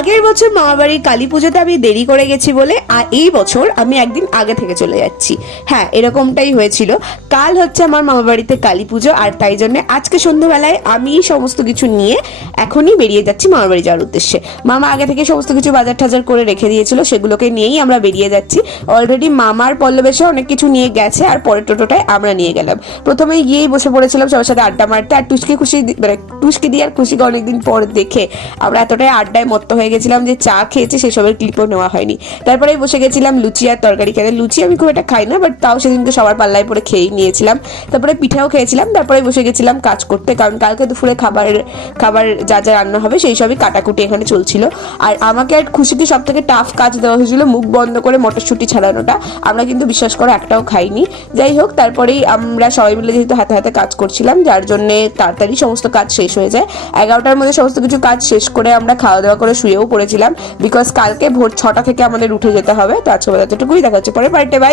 আগের বছর মামাবাড়ির কালী পুজোতে আমি দেরি করে গেছি বলে এই বছর আমি একদিন আগে থেকে চলে যাচ্ছি। হ্যাঁ, এরকমটাই হয়েছিল। কাল হচ্ছে আমার মামাবাড়িতে কালী পুজো, আর তাই জন্য আজকে সন্ধ্যাবেলায় আমি সমস্ত কিছু নিয়ে এখনই বেরিয়ে যাচ্ছি মামাবাড়ি যাওয়ার উদ্দেশ্যে। মামা আগে থেকে সমস্ত কিছু বাজার টাজার করে রেখে দিয়েছিল, সেগুলোকে নিয়েই আমরা বেরিয়ে যাচ্ছি। অলরেডি মামার পল্লবেশে অনেক কিছু নিয়ে গেছে, আর পরের টোটোটায় আমরা নিয়ে গেলাম। প্রথমেই গিয়েই বসে পড়েছিলাম সবার সাথে আড্ডা মারতে, আর টুসকি দিয়ে আর খুশিকে অনেকদিন পর দেখে আমরা এতটাই আড্ডায় মত্ত হয়ে গেছিলাম যে চা খেয়েছে সেসবের ক্লিপও নেওয়া হয়নি। তারপরে বসে গেছিলাম লুচি আর তরকারি খেতে। লুচি আমি খুব একটা খাই না, বাট তাও সেদিনকে সবার পাল্লায় পরে খেয়েই নিয়েছিলাম। তারপরে পিঠাও খেয়েছিলাম। তারপরে বসে গেছিলাম কাজ করতে, কারণ কালকে দুপুরে খাবার যা যা রান্না হবে সেই সবই কাটাকুটি এখানে চলছিল। আর আমাকে আর খুশিকে সব থেকে টাফ কাজ দেওয়া হয়েছিল মুখ বন্ধ করে মটরশুঁটি ছাড়ানোটা। আমরা কিন্তু বিশ্বাস করে একটাও খাইনি। যাই হোক, তারপরেই আমরা সবাই মিলে যেহেতু হাতে হাতে কাজ করছিলাম, যার জন্যে তাড়াতাড়ি সমস্ত কাজ শেষ হয়ে যায়। 11টার মধ্যে সমস্ত কিছু কাজ শেষ করে আমরা খাওয়া দাওয়া করে শুয়েও পড়েছিলাম, বিকজ কালকে ভোর 6টা থেকে আমাদের উঠে যেতে হবে। তো আজকে এতটুকুই, দেখা হচ্ছে পরের পার্টে। বাই।